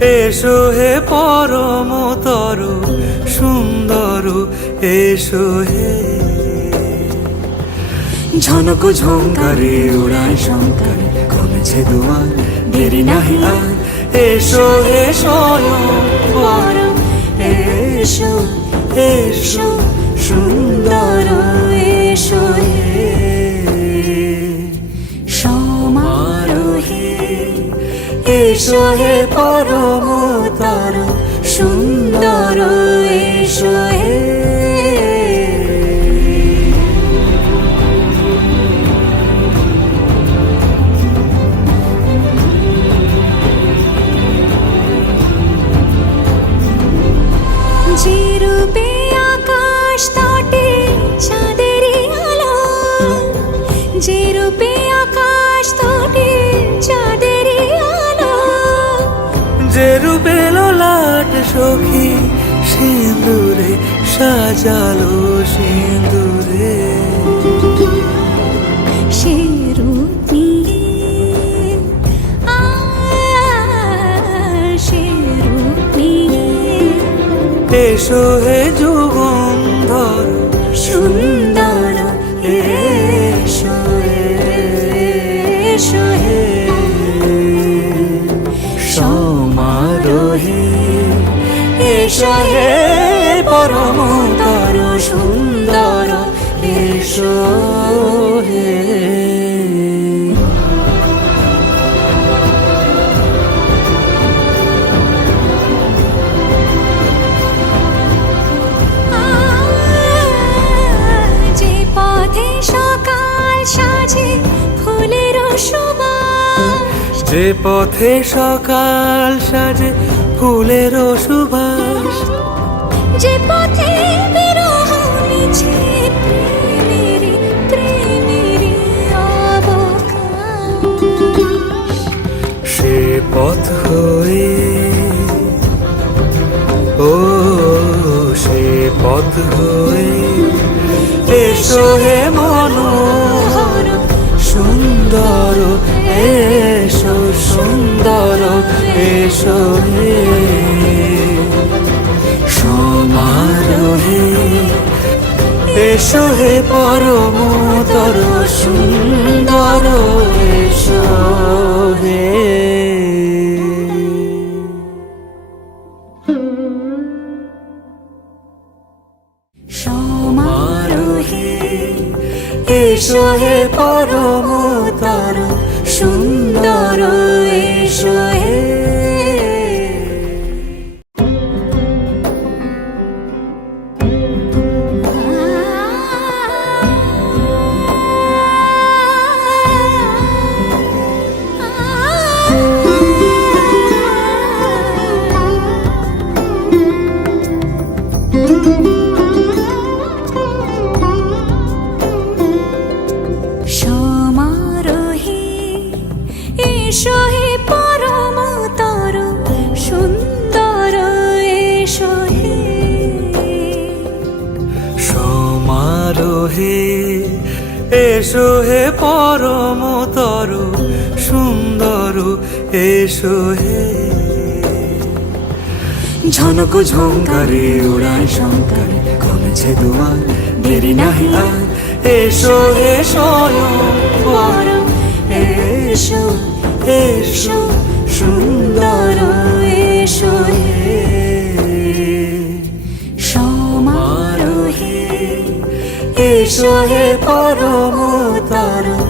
এসো হে পরম তরু সুন্দর এসো হে। ঝনক ঝঙ্কারে উড়ায় শঙ্কারে কমেছে দোয়ার দেরি নাহি আর। এসো হে শোনো এসো। এসো। এসো হে পরমতার সুন্দর এসো হে। রূপে আকাশ যে রূপে রূপে লাট সখী সিঁদুরে সাজালো সিঁদুরে এসো হে যুগন্ধর এসো হে পরমতর সুন্দর এসো হে। সকাল সাজে ফুলের সুবাস যে পথে সকাল সাজে ফুলের সুবাস। যে পথে সে পথ হয়ে ও সে পথ হয়ে এসো হে মনোহর সুন্দর এসো সুন্দর এসো এসো হে পরমতর সুন্দর এসো হে। এসো হে পরমতর সুন্দর এসো হে। সমারোহে এসো হে পরমতর সুন্দর এসো হে। ঝনক ঝঙ্কারে উড়ায় শঙ্কার কমেছে দুয়ার দেরি নাহি আর। এসো হে পরম এসো এসো। সুন্দর এসো হে পরম তারা